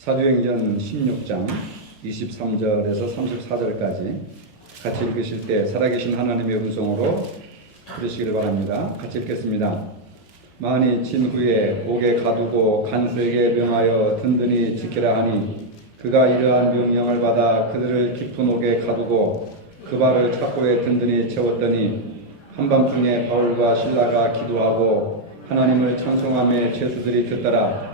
사도행전 16장 23절에서 34절까지 같이 읽으실 때 살아계신 하나님의 음성으로 들으시기를 바랍니다. 같이 읽겠습니다. 만이 진 후에 옥에 가두고 간수에게 명하여 든든히 지키라 하니 그가 이러한 명령을 받아 그들을 깊은 옥에 가두고 그 발을 착고에 든든히 채웠더니 한밤중에 바울과 실라가 기도하고 하나님을 찬송하며 죄수들이 듣더라.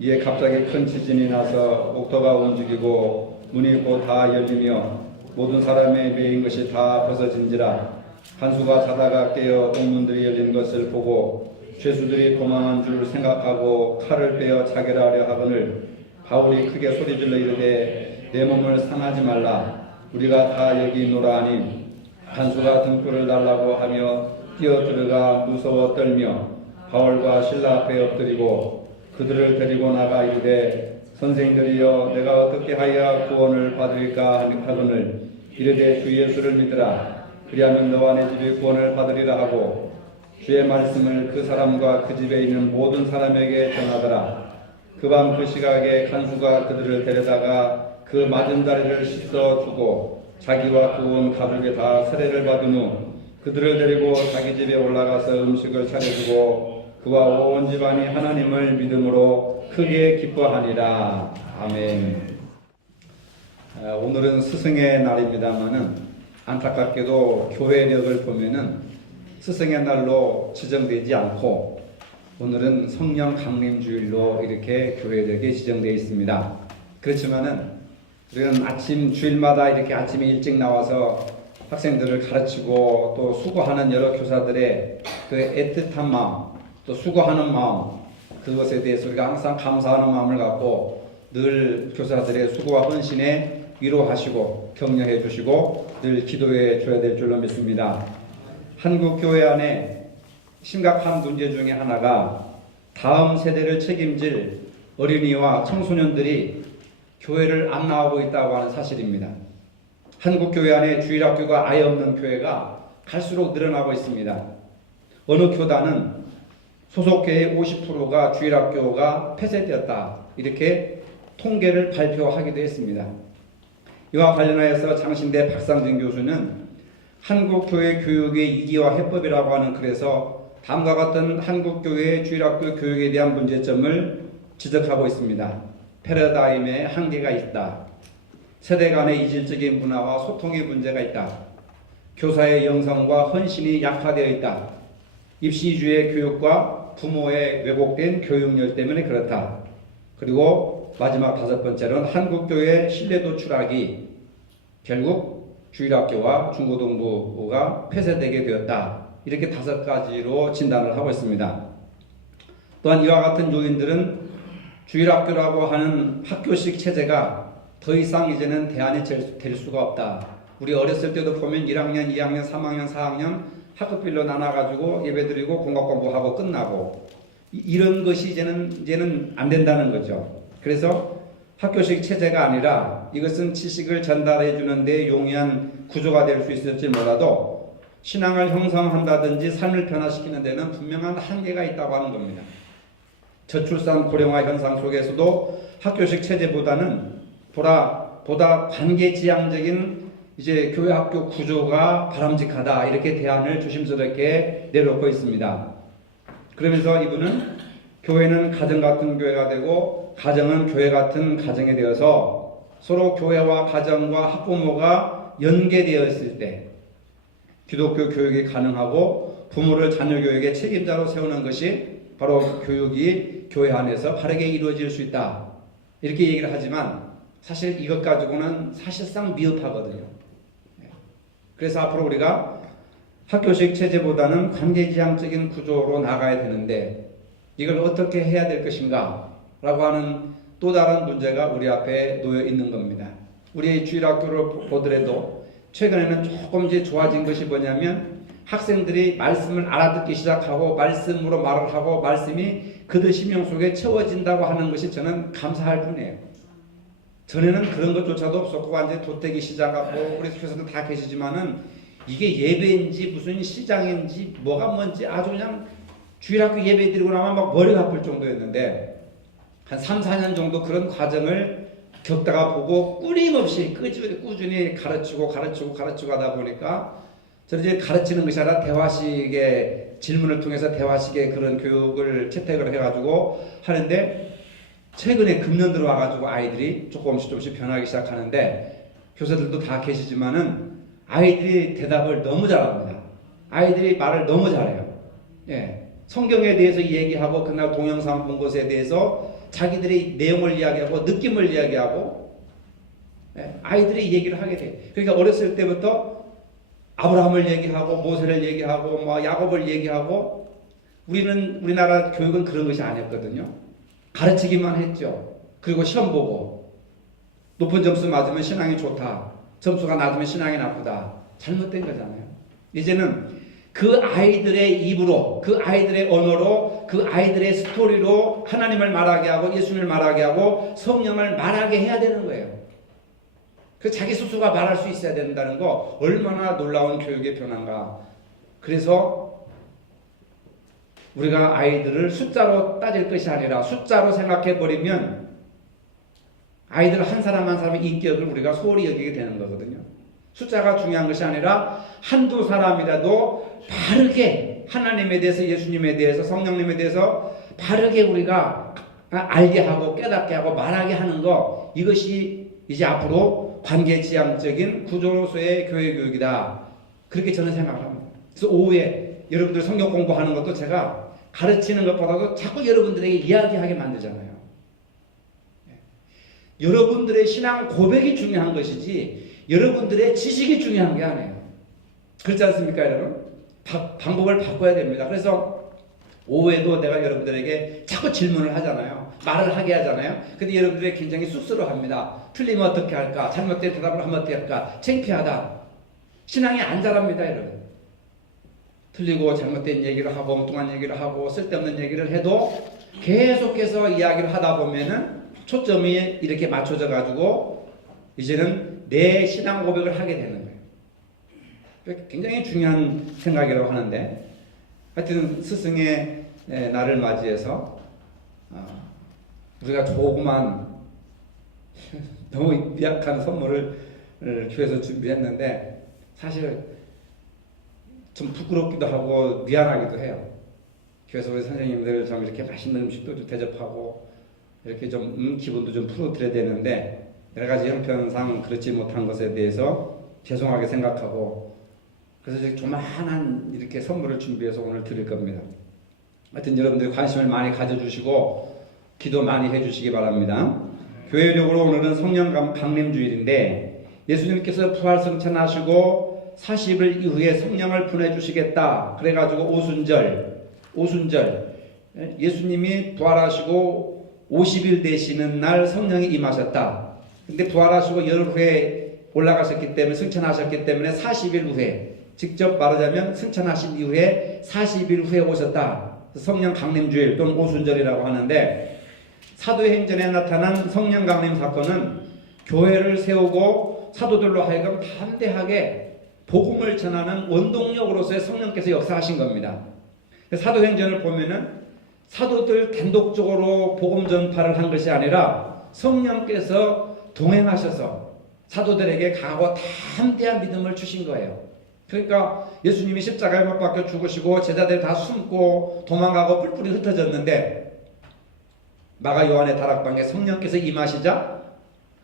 이에 갑자기 큰 지진이 나서 옥터가 움직이고 문이 곧 다 열리며 모든 사람의 매인 것이 다 벗어진지라. 간수가 자다가 깨어 옥문들이 열린 것을 보고 죄수들이 도망한 줄 생각하고 칼을 빼어 자결하려 하거늘 바울이 크게 소리질러 이르되 내 몸을 상하지 말라. 우리가 다 여기 있노라 하니 간수가 등불을 달라고 하며 뛰어들어가 무서워 떨며 바울과 실라 앞에 엎드리고 그들을 데리고 나가 이르되 선생들이여 내가 어떻게 하여 구원을 받으리까 하거늘 이르되 주 예수를 믿으라. 그리하면 너와 내 집이 구원을 받으리라 하고 주의 말씀을 그 사람과 그 집에 있는 모든 사람에게 전하더라. 그 밤 그 시각에 간수가 그들을 데려다가 그 맞은 다리를 씻어 주고 자기와 그 온 가족에 다 세례를 받은 후 그들을 데리고 자기 집에 올라가서 음식을 차려주고 그와 온 집안이 하나님을 믿음으로 크게 기뻐하니라. 아멘. 오늘은 스승의 날입니다만은 안타깝게도 교회력을 보면은 스승의 날로 지정되지 않고 오늘은 성령 강림주일로 이렇게 교회력이 지정되어 있습니다. 그렇지만은 우리는 아침 주일마다 이렇게 아침에 일찍 나와서 학생들을 가르치고 또 수고하는 여러 교사들의 그 애틋한 마음 또 수고하는 마음 그것에 대해서 우리가 항상 감사하는 마음을 갖고 늘 교사들의 수고와 헌신에 위로하시고 격려해 주시고 늘 기도해 줘야 될 줄로 믿습니다. 한국 교회 안에 심각한 문제 중에 하나가 다음 세대를 책임질 어린이와 청소년들이 교회를 안 나오고 있다고 하는 사실입니다. 한국 교회 안에 주일학교가 아예 없는 교회가 갈수록 늘어나고 있습니다. 어느 교단은 소속교회의 50%가 주일학교가 폐쇄되었다 이렇게 통계를 발표하기도 했습니다. 이와 관련하여서 장신대 박상진 교수는 한국교회 교육의 이기와 해법이라고 하는 글에서 다음과 같은 한국교회의 주일학교 교육에 대한 문제점을 지적하고 있습니다. 패러다임에 한계가 있다. 세대 간의 이질적인 문화와 소통의 문제가 있다. 교사의 영성과 헌신이 약화되어 있다. 입시주의 교육과 부모의 왜곡된 교육열 때문에 그렇다. 그리고 마지막 5번째로는 한국교회의 신뢰도 추락이 결국 주일학교와 중고등부가 폐쇄되게 되었다. 이렇게 5가지로 진단을 하고 있습니다. 또한 이와 같은 요인들은 주일학교라고 하는 학교식 체제가 더 이상 이제는 대안이 될 수가 없다. 우리 어렸을 때도 보면 1학년, 2학년, 3학년, 4학년 학급별로 나눠가지고 예배드리고 공학 공부하고 끝나고 이런 것이 이제는 안 된다는 거죠. 그래서 학교식 체제가 아니라 이것은 지식을 전달해 주는 데 용이한 구조가 될 수 있을지 몰라도 신앙을 형성한다든지 삶을 변화시키는 데는 분명한 한계가 있다고 하는 겁니다. 저출산 고령화 현상 속에서도 학교식 체제보다는 보다 관계지향적인 이제 교회 학교 구조가 바람직하다 이렇게 대안을 조심스럽게 내놓고 있습니다. 그러면서 이분은 교회는 가정 같은 교회가 되고 가정은 교회 같은 가정이 되어서 서로 교회와 가정과 학부모가 연계되어 있을 때 기독교 교육이 가능하고 부모를 자녀 교육의 책임자로 세우는 것이 바로 교육이 교회 안에서 바르게 이루어질 수 있다. 이렇게 얘기를 하지만 사실 이것 가지고는 사실상 미흡하거든요. 그래서 앞으로 우리가 학교식 체제보다는 관계지향적인 구조로 나가야 되는데 이걸 어떻게 해야 될 것인가 라고 하는 또 다른 문제가 우리 앞에 놓여 있는 겁니다. 우리의 주일학교를 보더라도 최근에는 조금 이제 좋아진 것이 뭐냐면 학생들이 말씀을 알아듣기 시작하고 말씀으로 말을 하고 말씀이 그들 심령 속에 채워진다고 하는 것이 저는 감사할 뿐이에요. 전에는 그런 것조차도 없었고 완전히 도태기 시작하고 우리 교사들 다 계시지만은 이게 예배인지 무슨 시장인지 뭐가 뭔지 아주 그냥 주일학교 예배 드리고 나면 막 머리가 아플 정도였는데 한 3, 4년 정도 그런 과정을 겪다가 보고 끊임없이 꾸준히 가르치고 하다 보니까 저는 이제 가르치는 것이 아니라 대화식의 질문을 통해서 대화식의 그런 교육을 채택을 해가지고 하는데 최근에 금년 들어와가지고 아이들이 조금씩 변하기 시작하는데 교사들도 다 계시지만은 아이들이 대답을 너무 잘합니다. 아이들이 말을 너무 잘해요. 예. 성경에 대해서 얘기하고 그날 동영상 본 것에 대해서 자기들이 내용을 이야기하고 느낌을 이야기하고 아이들이 얘기를 하게 돼요. 그러니까 어렸을 때부터 아브라함을 얘기하고 모세를 얘기하고 뭐 야곱을 얘기하고 우리나라 교육은 그런 것이 아니었거든요. 가르치기만 했죠. 그리고 시험 보고 높은 점수 맞으면 신앙이 좋다. 점수가 낮으면 신앙이 나쁘다. 잘못된 거잖아요. 이제는 그 아이들의 입으로, 그 아이들의 언어로, 그 아이들의 스토리로 하나님을 말하게 하고 예수님을 말하게 하고 성령을 말하게 해야 되는 거예요. 그 자기 스스로가 말할 수 있어야 된다는 거 얼마나 놀라운 교육의 변화인가. 그래서 우리가 아이들을 숫자로 따질 것이 아니라 숫자로 생각해버리면 아이들 한 사람 한 사람의 인격을 우리가 소홀히 여기게 되는 거거든요. 숫자가 중요한 것이 아니라 한두 사람이라도 바르게 하나님에 대해서 예수님에 대해서 성령님에 대해서 바르게 우리가 알게 하고 깨닫게 하고 말하게 하는 거 이것이 이제 앞으로 관계지향적인 구조로서의 교회 교육이다. 그렇게 저는 생각을 합니다. 그래서 오후에 여러분들 성경 공부하는 것도 제가 가르치는 것보다도 자꾸 여러분들에게 이야기하게 만들잖아요. 여러분들의 신앙 고백이 중요한 것이지 여러분들의 지식이 중요한 게 아니에요. 그렇지 않습니까, 여러분? 방법을 바꿔야 됩니다. 그래서 오후에도 내가 여러분들에게 자꾸 질문을 하잖아요. 말을 하게 하잖아요. 근데 여러분들이 굉장히 쑥스러워합니다. 틀리면 어떻게 할까? 잘못된 대답을 하면 어떻게 할까? 창피하다. 신앙이 안 자랍니다, 여러분. 틀리고 잘못된 얘기를 하고 엉뚱한 얘기를 하고 쓸데없는 얘기를 해도 계속해서 이야기를 하다 보면은 초점이 이렇게 맞춰져 가지고 이제는 내 신앙 고백을 하게 되는 거예요. 굉장히 중요한 생각이라고 하는데 하여튼 스승의 날을 맞이해서 우리가 조그만 너무 미약한 선물을 교회에서 준비했는데 사실 좀 부끄럽기도 하고 미안하기도 해요. 교회에서 우리 선생님들 좀 이렇게 맛있는 음식도 대접하고 이렇게 좀 기분도 좀 풀어드려야 되는데 여러 가지 형편상 그렇지 못한 것에 대해서 죄송하게 생각하고 그래서 조만한 이렇게 선물을 준비해서 오늘 드릴 겁니다. 하여튼 여러분들이 관심을 많이 가져주시고 기도 많이 해주시기 바랍니다. 교회력으로 오늘은 성령 강림주일인데 예수님께서 부활승천하시고 40일 이후에 성령을 보내주시겠다. 그래가지고 오순절 예수님이 부활하시고 50일 되시는 날 성령이 임하셨다. 근데 부활하시고 열흘 후에 올라가셨기 때문에 승천하셨기 때문에 40일 후에 직접 말하자면 승천하신 이후에 40일 후에 오셨다. 성령 강림주일 또는 오순절이라고 하는데 사도행전에 나타난 성령 강림 사건은 교회를 세우고 사도들로 하여금 담대하게 복음을 전하는 원동력으로서의 성령께서 역사하신 겁니다. 사도행전을 보면은 사도들 단독적으로 복음 전파를 한 것이 아니라 성령께서 동행하셔서 사도들에게 강하고 담대한 믿음을 주신 거예요. 그러니까 예수님이 십자가에 못 박혀 죽으시고 제자들 다 숨고 도망가고 뿔뿔이 흩어졌는데 마가 요한의 다락방에 성령께서 임하시자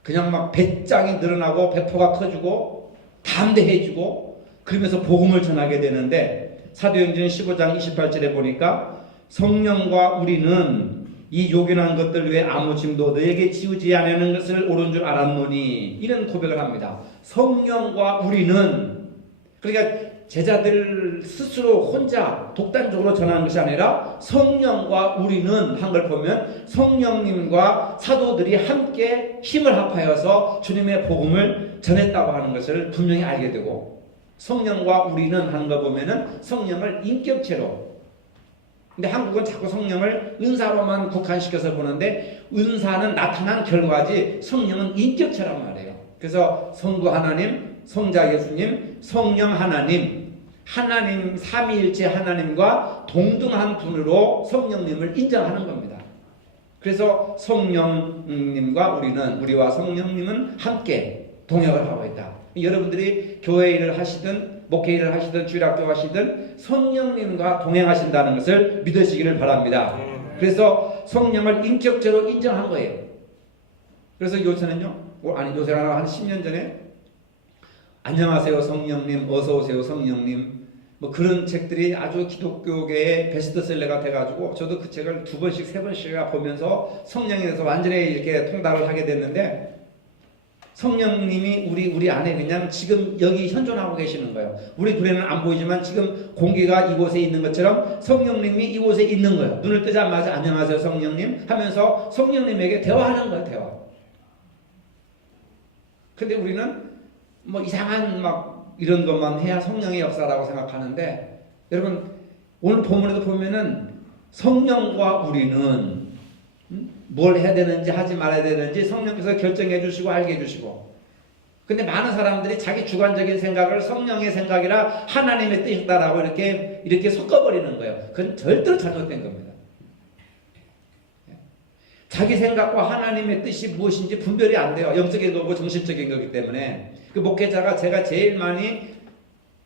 그냥 막 배짱이 늘어나고 배포가 커지고 담대해지고 그러면서 복음을 전하게 되는데 사도행전 15장 28절에 보니까 성령과 우리는 이 요긴한 것들 외에 아무 짐도 너에게 지우지 않는 것을 옳은 줄 알았노니 이런 고백을 합니다. 성령과 우리는 그러니까 제자들 스스로 혼자 독단적으로 전하는 것이 아니라 성령과 우리는 한 걸 보면 성령님과 사도들이 함께 힘을 합하여서 주님의 복음을 전했다고 하는 것을 분명히 알게 되고 성령과 우리는 하는 거 보면은 성령을 인격체로 근데 한국은 자꾸 성령을 은사로만 국한시켜서 보는데 은사는 나타난 결과지 성령은 인격체란 말이에요. 그래서 성부 하나님 성자 예수님, 성령 하나님, 하나님 삼위일체 하나님과 동등한 분으로 성령님을 인정하는 겁니다. 그래서 성령님과 우리와 성령님은 함께 동역을 하고 있다. 여러분들이 교회 일을 하시든 목회 일을 하시든 주일학교 하시든 성령님과 동행하신다는 것을 믿으시기를 바랍니다. 그래서 성령을 인격적으로 인정한 거예요. 그래서 요새는요, 요새가 한 10년 전에 안녕하세요 성령님, 어서 오세요 성령님, 뭐 그런 책들이 아주 기독교계의 베스트셀러가 돼가지고 저도 그 책을 2번씩 3번씩 보면서 성령에 대해서 완전히 이렇게 통달을 하게 됐는데, 성령님이 우리 안에 그냥 지금 여기 현존하고 계시는 거예요. 우리 눈에는 안 보이지만 지금 공기가 이곳에 있는 것처럼 성령님이 이곳에 있는 거예요. 눈을 뜨자마자 안녕하세요 성령님 하면서 성령님에게 대화하는 거예요. 대화. 근데 우리는 뭐 이상한 막 이런 것만 해야 성령의 역사라고 생각하는데, 여러분 오늘 본문에도 보면은 성령과 우리는 뭘 해야 되는지 하지 말아야 되는지 성령께서 결정해 주시고 알게 해 주시고, 근데 많은 사람들이 자기 주관적인 생각을 성령의 생각이라 하나님의 뜻이다라고 이렇게 섞어버리는 거예요. 그건 절대로 잘못된 겁니다. 자기 생각과 하나님의 뜻이 무엇인지 분별이 안 돼요. 영적인 거고 정신적인 거기 때문에. 그 목회자가 제가 제일 많이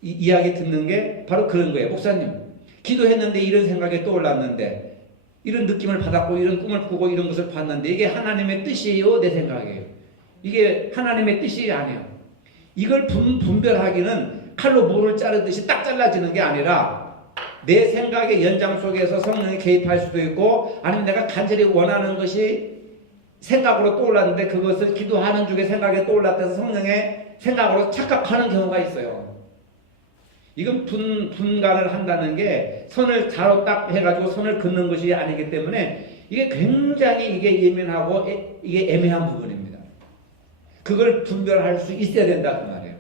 이야기 듣는 게 바로 그런 거예요. 목사님, 기도했는데 이런 생각이 떠올랐는데, 이런 느낌을 받았고 이런 꿈을 꾸고 이런 것을 봤는데 이게 하나님의 뜻이에요? 내 생각이에요? 이게 하나님의 뜻이 아니에요. 이걸 분별하기는 칼로 물을 자르듯이 딱 잘라지는 게 아니라 내 생각의 연장 속에서 성령이 개입할 수도 있고, 아니면 내가 간절히 원하는 것이 생각으로 떠올랐는데 그것을 기도하는 중에 생각이 떠올랐다서 성령의 생각으로 착각하는 경우가 있어요. 이건 분간을 한다는 게 선을 자로 딱 해가지고 선을 긋는 것이 아니기 때문에 이게 굉장히 이게 예민하고 이게 애매한 부분입니다. 그걸 분별할 수 있어야 된다 그 말이에요.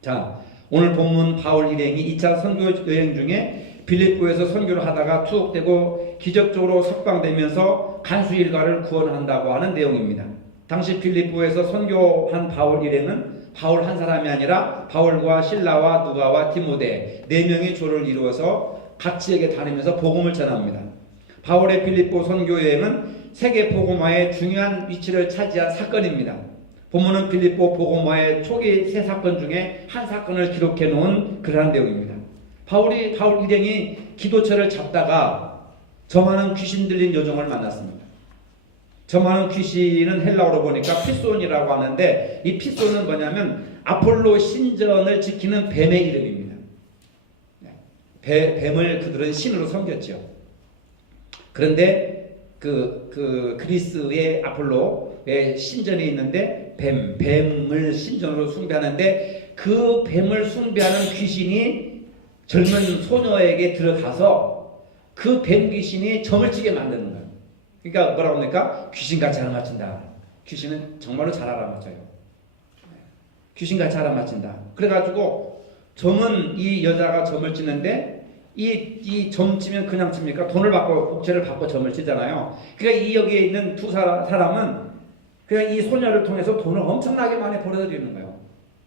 자, 오늘 본문 바울 일행이 2차 선교 여행 중에 빌립보에서 선교를 하다가 투옥되고 기적적으로 석방되면서 간수 일가를 구원한다고 하는 내용입니다. 당시 빌립보에서 선교한 바울 일행은 바울 한 사람이 아니라 바울과 실라와 누가와 디모데 4명의 조를 이루어서 각 지역에 다니면서 복음을 전합니다. 바울의 빌립보 선교 여행은 세계 복음화의 중요한 위치를 차지한 사건입니다. 본문은 빌립보 복음화의 초기 3사건 중에 한 사건을 기록해 놓은 그러한 내용입니다. 바울 일행이 기도처를 잡다가 저 많은 귀신 들린 여종을 만났습니다. 저 많은 귀신은 헬라어로 보니까 피손이라고 하는데, 이 피손은 뭐냐면 아폴로 신전을 지키는 뱀의 이름입니다. 뱀을 그들은 신으로 섬겼죠. 그런데 그 그리스의 아폴로의 신전이 있는데 뱀을 신전으로 숭배하는데, 그 뱀을 숭배하는 귀신이 젊은 소녀에게 들어가서 그 뱀 귀신이 점을 치게 만드는 거예요. 그러니까 뭐라고 합니까? 귀신같이 알아맞힌다. 귀신은 정말로 잘 알아맞혀요. 귀신같이 알아맞힌다. 그래가지고 점은 이 여자가 점을 치는데, 이 점 치면 그냥 칩니까? 돈을 받고 복채를 받고 점을 치잖아요. 그러니까 이 여기에 있는 두 사람은 그냥 이 소녀를 통해서 돈을 엄청나게 많이 벌어들이는 거예요.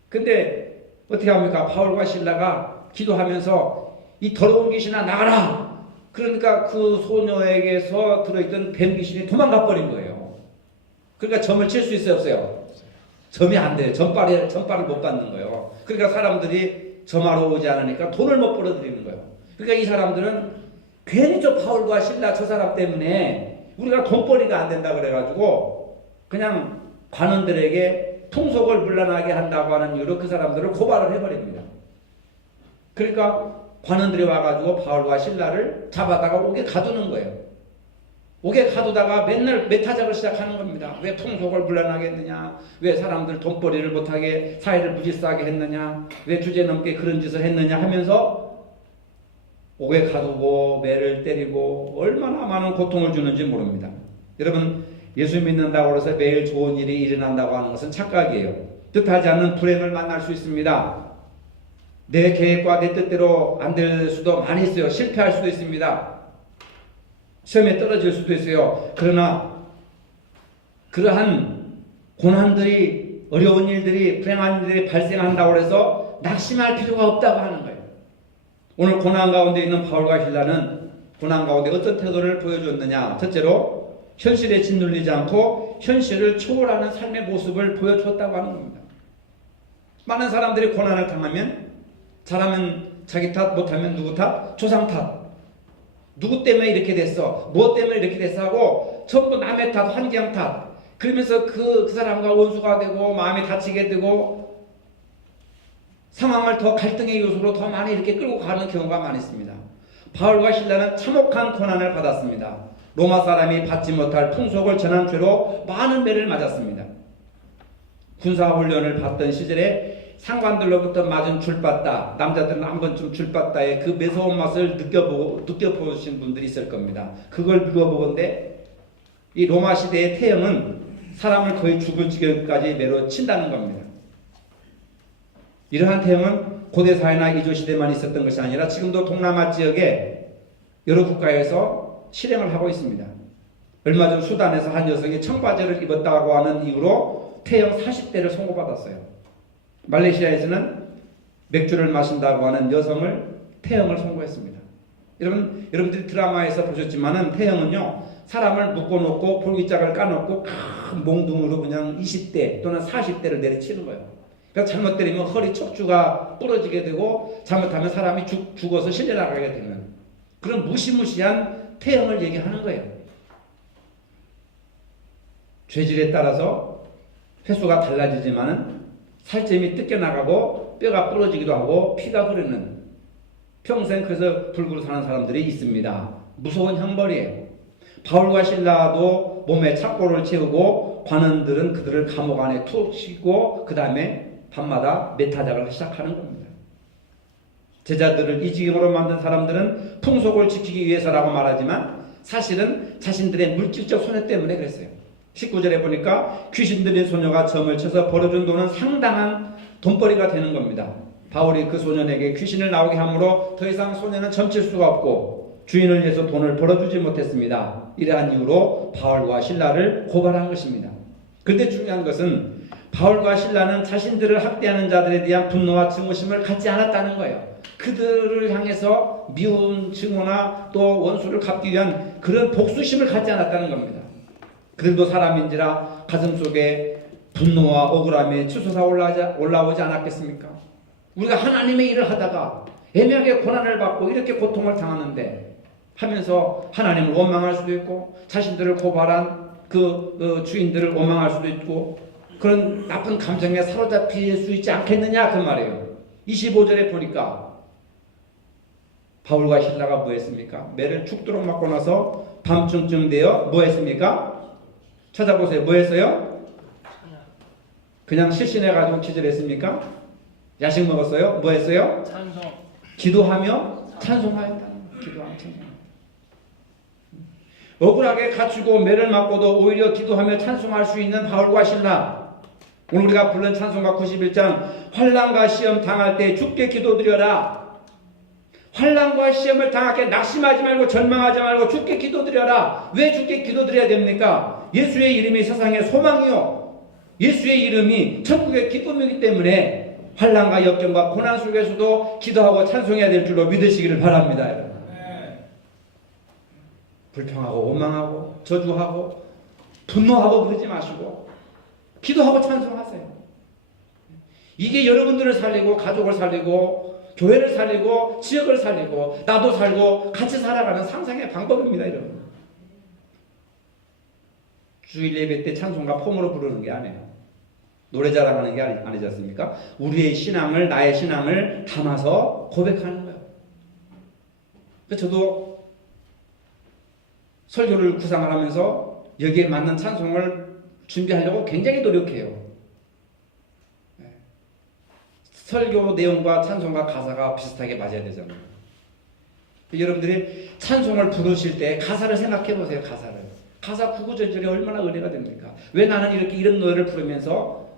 근데 어떻게 합니까? 바울과 실라가 기도하면서 이 더러운 귀신아 나가라! 그러니까 그 소녀에게서 들어있던 뱀 귀신이 도망가 버린 거예요. 그러니까 점을 칠 수 있어요, 없어요? 점이 안 돼요. 점발을 못 받는 거예요. 그러니까 사람들이 점하러 오지 않으니까 돈을 못 벌어들이는 거예요. 그러니까 이 사람들은 괜히 저 바울과 실라 저 사람 때문에 우리가 돈벌이가 안 된다 그래가지고 그냥 관원들에게 통속을 물러나게 한다고 하는 이유로 그 사람들을 고발을 해버립니다. 그러니까 관원들이 와가지고 바울과 실라를 잡아다가 옥에 가두는 거예요. 옥에 가두다가 맨날 메타작을 시작하는 겁니다. 왜 통속을 물러나게 했느냐? 왜 사람들 돈벌이를 못하게 사회를 무질서하게 했느냐? 왜 주제넘게 그런 짓을 했느냐 하면서 옥에 가두고 매를 때리고 얼마나 많은 고통을 주는지 모릅니다. 여러분, 예수 믿는다고 해서 매일 좋은 일이 일어난다고 하는 것은 착각이에요. 뜻하지 않은 불행을 만날 수 있습니다. 내 계획과 내 뜻대로 안 될 수도 많이 있어요. 실패할 수도 있습니다. 시험에 떨어질 수도 있어요. 그러나 그러한 고난들이, 어려운 일들이, 불행한 일들이 발생한다고 해서 낙심할 필요가 없다고 하는 거예요. 오늘 고난 가운데 있는 바울과 실라는 고난 가운데 어떤 태도를 보여줬느냐? 첫째로 현실에 짓눌리지 않고 현실을 초월하는 삶의 모습을 보여줬다고 하는 겁니다. 많은 사람들이 고난을 당하면 잘하면 자기 탓, 못하면 누구 탓? 조상 탓. 누구 때문에 이렇게 됐어? 뭐 때문에 이렇게 됐어? 하고 전부 남의 탓, 환경 탓. 그러면서 그 사람과 원수가 되고 마음이 다치게 되고 상황을 더 갈등의 요소로 더 많이 이렇게 끌고 가는 경우가 많이 있습니다. 바울과 실라는 참혹한 고난을 받았습니다. 로마 사람이 받지 못할 풍속을 전한 죄로 많은 매를 맞았습니다. 군사훈련을 받던 시절에 상관들로부터 맞은 줄받다, 남자들은 한 번쯤 줄받다의 그 매서운 맛을 느껴보신 분들이 있을 겁니다. 그걸 느껴보건데 이 로마 시대의 태형은 사람을 거의 죽을 지경까지 매로 친다는 겁니다. 이러한 태형은 고대 사회나 이조 시대만 있었던 것이 아니라 지금도 동남아 지역의 여러 국가에서 실행을 하고 있습니다. 얼마 전 수단에서 한 여성이 청바지를 입었다고 하는 이유로 태형 40대를 선고받았어요. 말레이시아에서는 맥주를 마신다고 하는 여성을 태형을 선고했습니다. 여러분들이 드라마에서 보셨지만은 태형은요, 사람을 묶어놓고 볼기짝을 까놓고 큰 몽둥으로 그냥 20대 또는 40대를 내리치는 거예요. 그래서 잘못 때리면 허리 척추가 부러지게 되고 잘못하면 사람이 죽어서 실려나가게 되는 그런 무시무시한 태형을 얘기하는 거예요. 죄질에 따라서 횟수가 달라지지만은 살점이 뜯겨나가고 뼈가 부러지기도 하고 피가 흐르는 평생 그래서 불구로 사는 사람들이 있습니다. 무서운 형벌이에요. 바울과 실라도 몸에 착고를 채우고 관원들은 그들을 감옥 안에 툭 싣고 그 다음에 밤마다 메타작을 시작하는 겁니다. 제자들을 이 지경으로 만든 사람들은 풍속을 지키기 위해서라고 말하지만 사실은 자신들의 물질적 손해 때문에 그랬어요. 19절에 보니까 귀신 들린 소녀가 점을 쳐서 벌어준 돈은 상당한 돈벌이가 되는 겁니다. 바울이 그 소년에게 귀신을 나오게 함으로 더 이상 소년은 점칠 수가 없고 주인을 위해서 돈을 벌어주지 못했습니다. 이러한 이유로 바울과 실라를 고발한 것입니다. 그런데 중요한 것은 바울과 실라는 자신들을 학대하는 자들에 대한 분노와 증오심을 갖지 않았다는 거예요. 그들을 향해서 미운 증오나 또 원수를 갚기 위한 그런 복수심을 갖지 않았다는 겁니다. 그들도 사람인지라 가슴속에 분노와 억울함에 치솟아 올라오지 않았겠습니까? 우리가 하나님의 일을 하다가 애매하게 고난을 받고 이렇게 고통을 당하는데 하면서 하나님을 원망할 수도 있고 자신들을 고발한 그 주인들을 원망할 수도 있고 그런 나쁜 감정에 사로잡힐 수 있지 않겠느냐 그 말이에요. 25절에 보니까 바울과 실라가 뭐 했습니까? 매를 죽도록 맞고 나서 밤중쯤 되어 뭐 했습니까? 찾아보세요. 뭐 했어요? 그냥 실신해가지고 기절했습니까? 야식 먹었어요? 뭐 했어요? 찬송. 기도하며 찬송하였다. 기도하며 찬송. 억울하게 갇히고 매를 맞고도 오히려 기도하며 찬송할 수 있는 바울과 실라. 오늘 우리가 부른 찬송가 91장 환난과 시험 당할 때 주께 기도드려라. 환난과 시험을 당하게 낙심하지 말고 절망하지 말고 주께 기도드려라. 왜 주께 기도드려야 됩니까? 예수의 이름이 세상의 소망이요 예수의 이름이 천국의 기쁨이기 때문에 환난과 역경과 고난 속에서도 기도하고 찬송해야 될 줄로 믿으시기를 바랍니다. 여러분. 불평하고 원망하고 저주하고 분노하고 그러지 마시고 기도하고 찬송하세요. 이게 여러분들을 살리고 가족을 살리고 교회를 살리고 지역을 살리고 나도 살고 같이 살아가는 상상의 방법입니다. 여러분. 주일 예배 때 찬송가 폼으로 부르는 게 아니에요. 노래 자랑하는 게 아니지 않습니까? 우리의 신앙을 나의 신앙을 담아서 고백하는 거예요. 그래서 저도 설교를 구상을 하면서 여기에 맞는 찬송을 준비하려고 굉장히 노력해요. 설교 내용과 찬송과 가사가 비슷하게 맞아야 되잖아요. 여러분들이 찬송을 부르실 때 가사를 생각해 보세요. 가사 구구절절이 얼마나 은혜가 됩니까? 왜 나는 이런 노래를 부르면서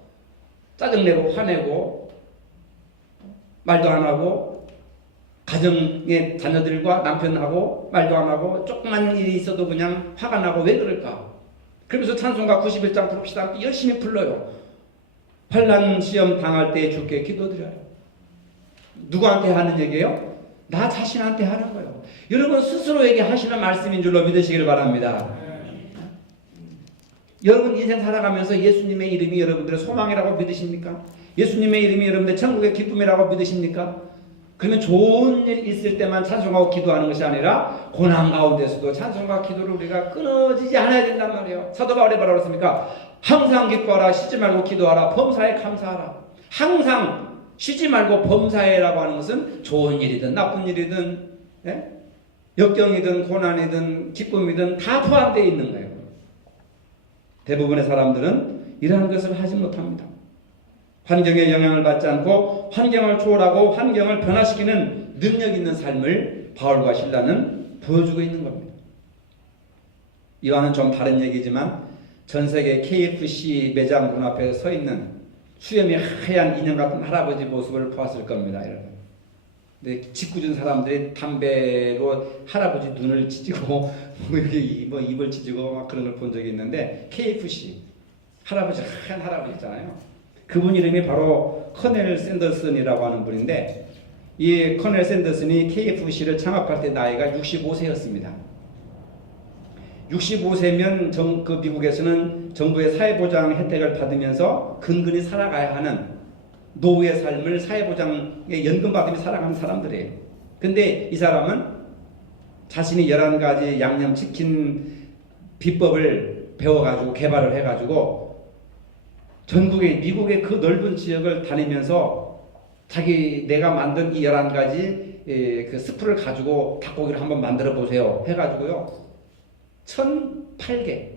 짜증내고 화내고 말도 안 하고 가정의 자녀들과 남편하고 말도 안 하고 조그만 일이 있어도 그냥 화가 나고 왜 그럴까? 그러면서 찬송가 91장 부릅시다. 열심히 불러요. 환난 시험 당할 때 주께 기도드려요. 누구한테 하는 얘기예요? 나 자신한테 하는 거예요. 여러분 스스로에게 하시는 말씀인 줄로 믿으시기를 바랍니다. 여러분 인생 살아가면서 예수님의 이름이 여러분들의 소망이라고 믿으십니까? 예수님의 이름이 여러분들의 천국의 기쁨이라고 믿으십니까? 그러면 좋은 일 있을 때만 찬송하고 기도하는 것이 아니라 고난 가운데서도 찬송과 기도를 우리가 끊어지지 않아야 된단 말이에요. 사도 바울이 뭐라고 했습니까? 항상 기뻐하라, 쉬지 말고 기도하라, 범사에 감사하라. 항상 쉬지 말고 범사에라고 하는 것은 좋은 일이든 나쁜 일이든 역경이든 고난이든 기쁨이든 다 포함되어 있는 거예요. 대부분의 사람들은 이러한 것을 하지 못합니다. 환경에 영향을 받지 않고 환경을 초월하고 환경을 변화시키는 능력 있는 삶을 바울과 실라는 보여주고 있는 겁니다. 이와는 좀 다른 얘기지만 전 세계 KFC 매장 문 앞에 서 있는 수염이 하얀 인형 같은 할아버지 모습을 보았을 겁니다. 여러분. 근데 짓궂은 사람들이 담배로 할아버지 눈을 찢고 이렇게 입을 찢고 막 그런 걸 본 적이 있는데 KFC 할아버지 하얀 할아버지 있잖아요. 그분 이름이 바로 커넬 샌더슨이라고 하는 분인데 이 커넬 샌더슨이 KFC를 창업할 때 나이가 65세였습니다. 65세면 그 미국에서는 정부의 사회보장 혜택을 받으면서 근근히 살아가야 하는 노후의 삶을 사회보장에 연금 받으며 살아가는 사람들이에요. 근데 이 사람은 자신이 11가지 양념치킨 비법을 배워가지고 개발을 해가지고 전국의 미국의 그 넓은 지역을 다니면서 내가 만든 이 11가지 그 스프를 가지고 닭고기를 한번 만들어 보세요 해가지고요 1008개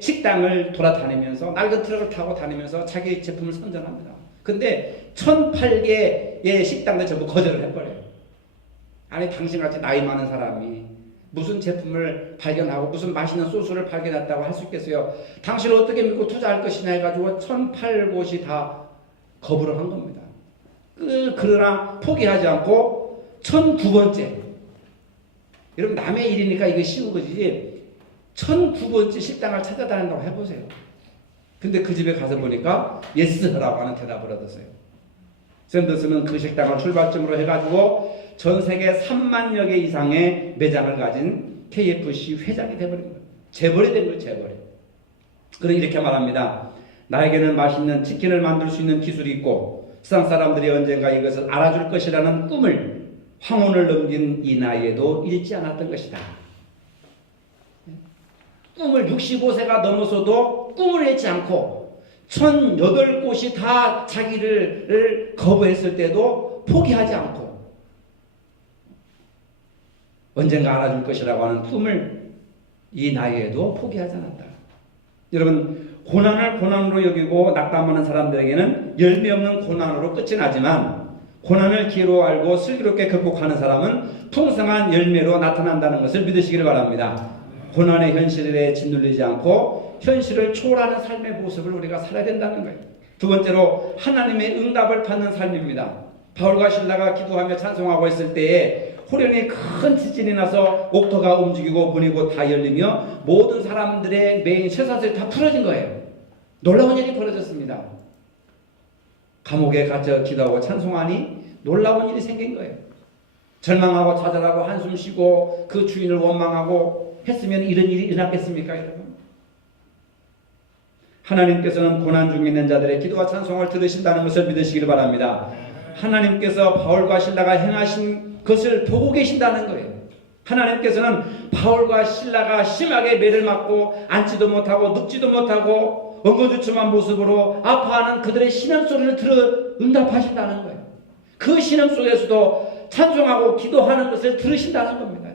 식당을 돌아다니면서 낡은 트럭을 타고 다니면서 자기 제품을 선전합니다. 근데 1008개의 식당들 전부 거절을 해버려요. 아니 당신같이 나이 많은 사람이 무슨 제품을 발견하고 무슨 맛있는 소스를 발견했다고 할 수 있겠어요? 당신을 어떻게 믿고 투자할 것이냐 해가지고 1008곳이 다 거부를 한 겁니다. 그러나 포기하지 않고 1009번째 여러분 남의 일이니까 이게 쉬운 거지 1009번째 식당을 찾아다닌다고 해보세요. 근데 그 집에 가서 보니까 예스라고 하는 대답을 얻었어요. 샌더스는 그 식당을 출발점으로 해가지고 전 세계 3만여 개 이상의 매장을 가진 KFC 회장이 돼버린 거예요. 재벌이 된 거예요. 재벌이. 그럼 이렇게 말합니다. 나에게는 맛있는 치킨을 만들 수 있는 기술이 있고 세상 사람들이 언젠가 이것을 알아줄 것이라는 꿈을 황혼을 넘긴 이 나이에도 잃지 않았던 것이다. 꿈을 65세가 넘어서도 꿈을 잃지 않고 1008곳이 다 자기를 거부했을 때도 포기하지 않고 언젠가 알아줄 것이라고 하는 꿈을 이 나이에도 포기하지 않았다. 여러분 고난을 고난으로 여기고 낙담하는 사람들에게는 열매 없는 고난으로 끝이 나지만 고난을 기회로 알고 슬기롭게 극복하는 사람은 풍성한 열매로 나타난다는 것을 믿으시기를 바랍니다. 고난의 현실에 짓눌리지 않고 현실을 초월하는 삶의 모습을 우리가 살아야 된다는 거예요. 두 번째로 하나님의 응답을 받는 삶입니다. 바울과 실라가 기도하며 찬송하고 있을 때에 호련히 큰 지진이 나서 옥토가 움직이고 문이 곧 다 열리며 모든 사람들의 메인 쇠사슬이 다 풀어진 거예요. 놀라운 일이 벌어졌습니다. 감옥에 갇혀 기도하고 찬송하니 놀라운 일이 생긴 거예요. 절망하고 좌절하고 한숨 쉬고 그 주인을 원망하고 했으면 이런 일이 일어났겠습니까, 여러분? 하나님께서는 고난 중에 있는 자들의 기도와 찬송을 들으신다는 것을 믿으시기를 바랍니다. 하나님께서 바울과 실라가 행하신 것을 보고 계신다는 거예요. 하나님께서는 바울과 실라가 심하게 매를 맞고 앉지도 못하고 눕지도 못하고 엉거주춤한 모습으로 아파하는 그들의 신음소리를 들어 응답하신다는 거예요. 그 신음 속에서도 찬송하고 기도하는 것을 들으신다는 겁니다.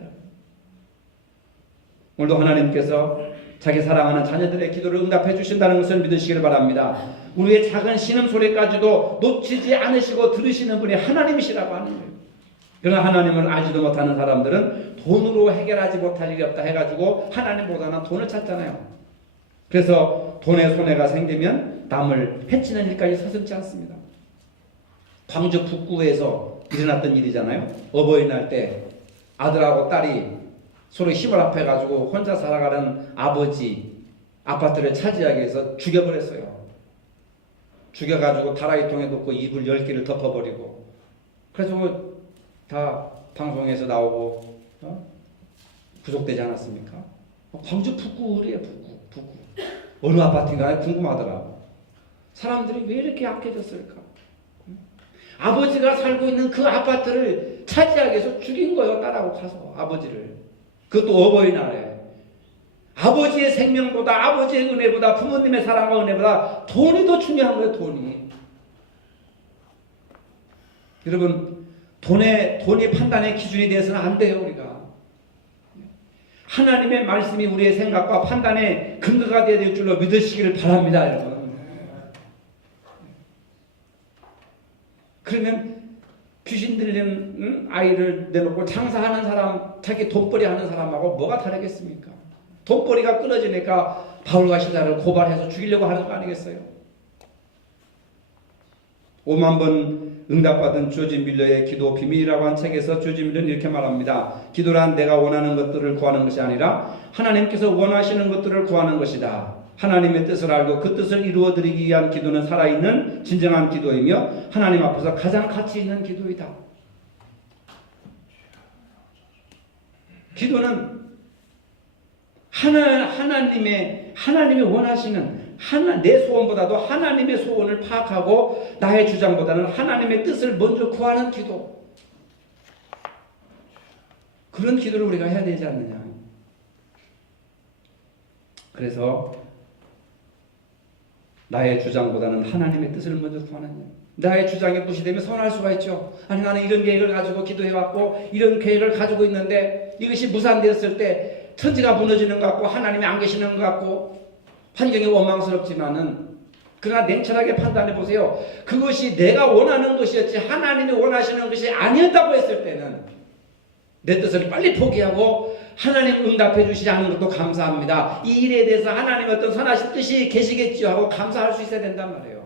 오늘도 하나님께서 자기 사랑하는 자녀들의 기도를 응답해 주신다는 것을 믿으시기를 바랍니다. 우리의 작은 신음소리까지도 놓치지 않으시고 들으시는 분이 하나님이시라고 하는 거예요. 그러나 하나님을 알지도 못하는 사람들은 돈으로 해결하지 못할 일이 없다 해가지고 하나님보다는 돈을 찾잖아요. 그래서 돈에 손해가 생기면 남을 해치는 일까지 서슴지 않습니다. 광주 북구에서 일어났던 일이잖아요. 어버이날 때 아들하고 딸이 서로 힘을 합해가지고 혼자 살아가는 아버지 아파트를 차지하기 위해서 죽여버렸어요. 죽여가지고 다라이통에 놓고 이불 10개를 덮어버리고 그래서 다 방송에서 나오고 구속되지 않았습니까? 광주 북구래요. 북구. 어느 아파트인가 궁금하더라. 사람들이 왜 이렇게 약해졌을까? 아버지가 살고 있는 그 아파트를 차지하기 위해서 죽인 거예요. 딸하고 가서 아버지를. 그것도 어버이날에. 아버지의 생명보다, 아버지의 은혜보다, 부모님의 사랑과 은혜보다 돈이 더 중요한 거예요. 돈이. 여러분, 돈이 판단의 기준이 되어서는 안 돼요. 우리가 하나님의 말씀이 우리의 생각과 판단의 근거가 되어야 될 줄로 믿으시기를 바랍니다. 여러분. 그러면 귀신 들리는 아이를 내놓고 장사하는 사람, 자기 돈벌이 하는 사람하고 뭐가 다르겠습니까? 돈벌이가 끊어지니까 바울과 실라를 고발해서 죽이려고 하는 거 아니겠어요? 5만 번 응답받은 조지 밀러의 기도 비밀이라고 한 책에서 조지 밀러는 이렇게 말합니다. 기도란 내가 원하는 것들을 구하는 것이 아니라 하나님께서 원하시는 것들을 구하는 것이다. 하나님의 뜻을 알고 그 뜻을 이루어드리기 위한 기도는 살아있는 진정한 기도이며 하나님 앞에서 가장 가치 있는 기도이다. 기도는 하나님이 원하시는 내 소원보다도 하나님의 소원을 파악하고 나의 주장보다는 하나님의 뜻을 먼저 구하는 기도. 그런 기도를 우리가 해야 되지 않느냐. 그래서 나의 주장보다는 하나님의 뜻을 먼저 구하는 거예요. 나의 주장이 무시되면 서운할 수가 있죠. 아니 나는 이런 계획을 가지고 기도해왔고 이런 계획을 가지고 있는데 이것이 무산되었을 때 천지가 무너지는 것 같고 하나님이 안 계시는 것 같고 환경이 원망스럽지만은 그러나 냉철하게 판단해 보세요. 그것이 내가 원하는 것이었지 하나님이 원하시는 것이 아니었다고 했을 때는 내 뜻을 빨리 포기하고 하나님 응답해 주시지 않은 것도 감사합니다. 이 일에 대해서 하나님 어떤 선하신 뜻이 계시겠지요 하고 감사할 수 있어야 된단 말이에요.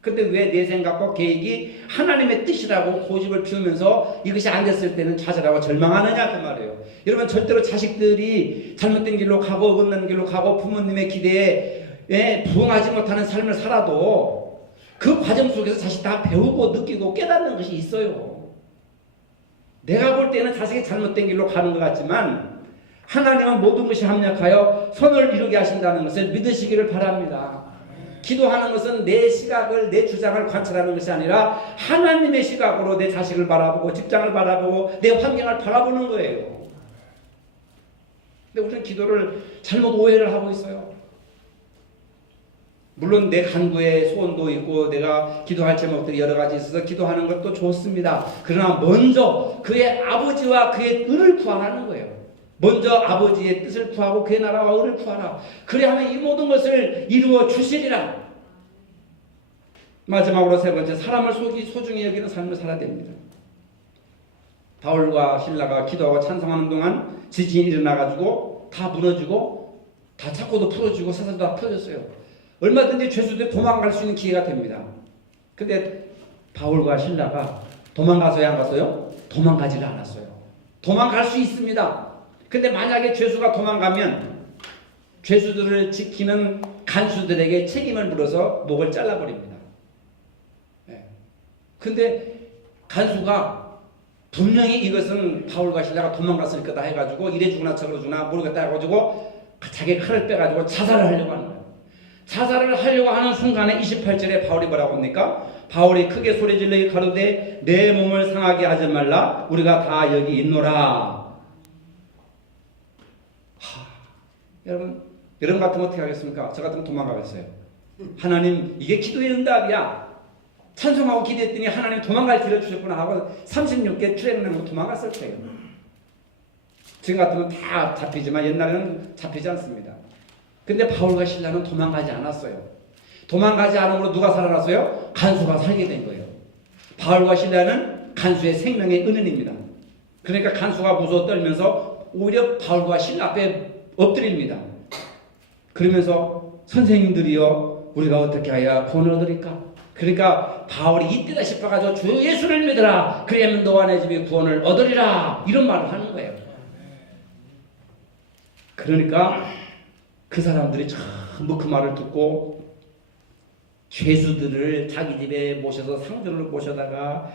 근데 왜 내 생각과 계획이 하나님의 뜻이라고 고집을 피우면서 이것이 안 됐을 때는 좌절하고 절망하느냐 그 말이에요. 여러분 절대로 자식들이 잘못된 길로 가고 어긋난 길로 가고 부모님의 기대에 부응하지 못하는 삶을 살아도 그 과정 속에서 자식 다 배우고 느끼고 깨닫는 것이 있어요. 내가 볼 때는 자식이 잘못된 길로 가는 것 같지만 하나님은 모든 것이 합력하여 선을 이루게 하신다는 것을 믿으시기를 바랍니다. 기도하는 것은 내 시각을, 내 주장을 관찰하는 것이 아니라 하나님의 시각으로 내 자식을 바라보고 직장을 바라보고 내 환경을 바라보는 거예요. 근데 우리는 기도를 잘못 오해를 하고 있어요. 물론 내 간구에 소원도 있고 내가 기도할 제목들이 여러 가지 있어서 기도하는 것도 좋습니다. 그러나 먼저 그의 아버지와 그의 은을 구하라는 거예요. 먼저 아버지의 뜻을 구하고 그의 나라와 의를 구하라. 그래야만 이 모든 것을 이루어 주시리라. 마지막으로 세 번째, 사람을 소중히 여기는 삶을 살아야 됩니다. 바울과 실라가 기도하고 찬송하는 동안 지진이 일어나가지고 다 무너지고 다 착고도 풀어지고 사슬도 다 풀어졌어요. 얼마든지 죄수들이 도망갈 수 있는 기회가 됩니다. 근데 바울과 실라가 도망가서야 안 갔어요? 도망가지를 않았어요. 도망갈 수 있습니다. 근데 만약에 죄수가 도망가면 죄수들을 지키는 간수들에게 책임을 물어서 목을 잘라버립니다. 근데 간수가 분명히 이것은 바울과 실라가 도망갔을 거다 해가지고 이래 주구나 저래 주구나 모르겠다 해가지고 자기 칼을 빼가지고 자살을 하려고 하는 거예요. 자살을 하려고 하는 순간에 28절에 바울이 뭐라고 합니까? 바울이 크게 소리질러 가로되 내 몸을 상하게 하지 말라 우리가 다 여기 있노라. 여러분 같으면 어떻게 하겠습니까? 저 같으면 도망가겠어요. 하나님 이게 기도의 응답이야. 찬송하고 기도했더니 하나님 도망갈 길을 주셨구나 하고 36개 출애굽하고 도망갔을 거예요. 지금 같으면 다 잡히지만 옛날에는 잡히지 않습니다. 근데 바울과 실라는 도망가지 않았어요. 도망가지 않음으로 누가 살아났어요? 간수가 살게 된 거예요. 바울과 실라는 간수의 생명의 은은입니다. 그러니까 간수가 무서워 떨면서 오히려 바울과 실라 앞에 엎드립니다. 그러면서 선생님들이여 우리가 어떻게 해야 구원을 얻으리까? 그러니까 바울이 이때다 싶어가지고 주 예수를 믿으라 그러면 너와 내 집이 구원을 얻으리라 이런 말을 하는 거예요. 그러니까 그 사람들이 전부 그 말을 듣고 죄수들을 자기 집에 모셔서 상주를 모셔다가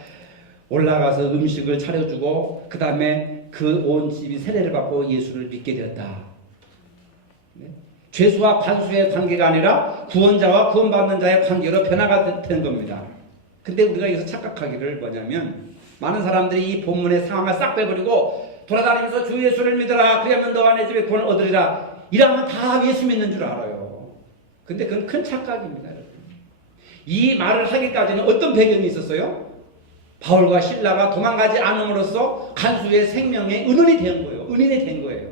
올라가서 음식을 차려주고 그 다음에 그 온 집이 세례를 받고 예수를 믿게 되었다. 네? 죄수와 관수의 관계가 아니라 구원자와 구원받는 자의 관계로 변화가 된 겁니다. 근데 우리가 여기서 착각하기를 뭐냐면 많은 사람들이 이 본문의 상황을 싹 빼버리고 돌아다니면서 주 예수를 믿어라 그러면 너와 내 집에 구원을 얻으리라 이러면 다 예수 믿는 줄 알아요. 근데 그건 큰 착각입니다. 여러분. 이 말을 하기까지는 어떤 배경이 있었어요? 바울과 실라가 도망가지 않음으로써 간수의 생명에 은원이 된 거예요. 은인이 된 거예요.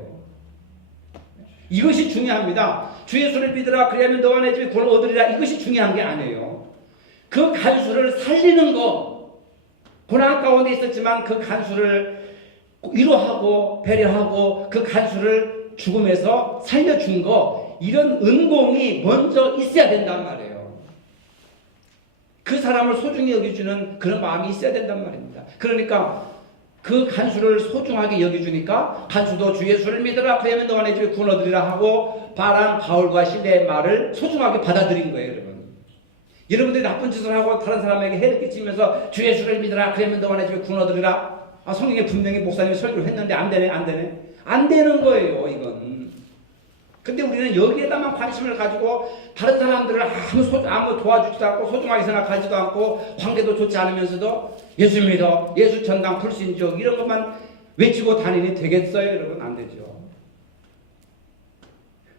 이것이 중요합니다. 주 예수를 믿으라 그러면 너와 내 집에 구원을 얻으리라 이것이 중요한 게 아니에요. 그 간수를 살리는 거 고난 가운데 있었지만 그 간수를 위로하고 배려하고 그 간수를 죽음에서 살려준 거 이런 은공이 먼저 있어야 된단 말이에요. 그 사람을 소중히 여겨주는 그런 마음이 있어야 된단 말입니다. 그러니까 그 간수를 소중하게 여겨주니까 간수도 주 예수를 믿으라 그러면 너와 내 집에 구원 얻으리라 하고 바울과 실레의 말을 소중하게 받아들인 거예요. 여러분. 여러분들이 나쁜 짓을 하고 다른 사람에게 해를 끼치면서 주 예수를 믿으라 그러면 너와 내 집에 구원 얻으리라 성경에 분명히 목사님이 설교를 했는데 안 되네. 안 되는 거예요 이건. 근데 우리는 여기에다만 관심을 가지고 다른 사람들을 아무 도와주지도 않고 소중하게 생각하지도 않고 관계도 좋지 않으면서도 예수 믿어 예수 전당 불신족 이런 것만 외치고 다니니 되겠어요 여러분? 안 되죠.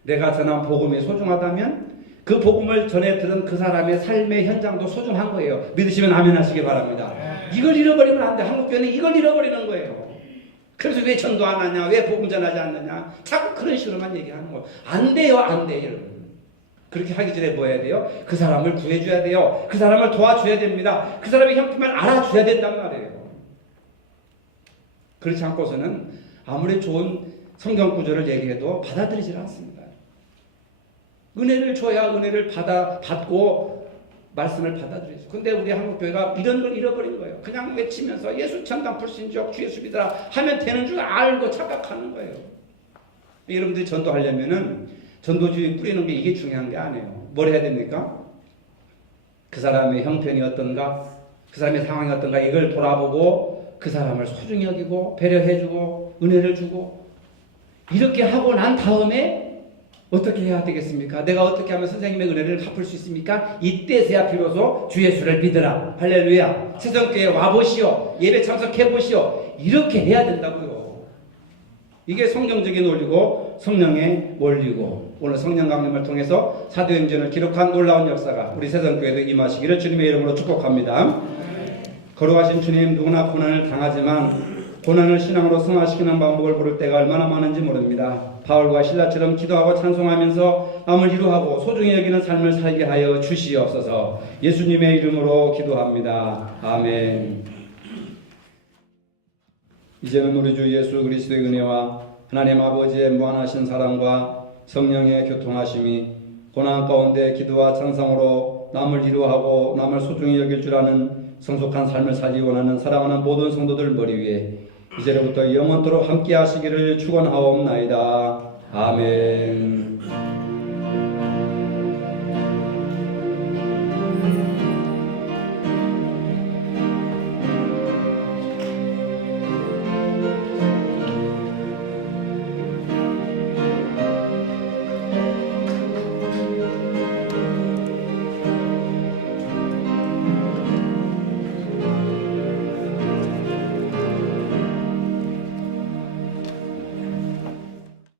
내가 전한 복음이 소중하다면 그 복음을 전해 들은 그 사람의 삶의 현장도 소중한 거예요. 믿으시면 아멘 하시기 바랍니다. 이걸 잃어버리면 안 돼. 한국교회는 이걸 잃어버리는 거예요. 그래서 왜 전도 안 하냐, 왜 복음 전하지 않느냐, 자꾸 그런 식으로만 얘기하는 거. 안 돼요, 안 돼, 여러분. 그렇게 하기 전에 뭐 해야 돼요? 그 사람을 구해줘야 돼요. 그 사람을 도와줘야 됩니다. 그 사람의 형편을 알아줘야 된단 말이에요. 그렇지 않고서는 아무리 좋은 성경 구절을 얘기해도 받아들이질 않습니다. 은혜를 줘야 은혜를 받고 말씀을 받아들이죠. 근데 우리 한국교회가 이런 걸 잃어버린 거예요. 그냥 외치면서 예수 천당 불신족 주 예수 믿으라 하면 되는 줄 알고 착각하는 거예요. 여러분들이 전도하려면은 전도주의 뿌리는 게 이게 중요한 게 아니에요. 뭘 해야 됩니까? 그 사람의 형편이 어떤가, 그 사람의 상황이 어떤가 이걸 돌아보고 그 사람을 소중히 여기고 배려해주고 은혜를 주고 이렇게 하고 난 다음에 어떻게 해야 되겠습니까? 내가 어떻게 하면 선생님의 은혜를 갚을 수 있습니까? 이때서야 비로소 주 예수를 믿으라. 할렐루야. 세상교회에 와보시오. 예배 참석해보시오. 이렇게 해야 된다고요. 이게 성경적인 원리고 성령의 원리고 오늘 성령 강림을 통해서 사도행전을 기록한 놀라운 역사가 우리 세상교회도 임하시기를 주님의 이름으로 축복합니다. 거룩하신 주님, 누구나 고난을 당하지만 고난을 신앙으로 승화시키는 방법을 모를 때가 얼마나 많은지 모릅니다. 바울과 실라처럼 기도하고 찬송하면서 남을 위로하고 소중히 여기는 삶을 살게 하여 주시옵소서. 예수님의 이름으로 기도합니다. 아멘. 이제는 우리 주 예수 그리스도의 은혜와 하나님 아버지의 무한하신 사랑과 성령의 교통하심이 고난 가운데 기도와 찬송으로 남을 위로하고 남을 소중히 여길 줄 아는 성숙한 삶을 살기 원하는 사랑하는 모든 성도들 머리 위에 이제로부터 영원토록 함께 하시기를 축원하옵나이다. 아멘.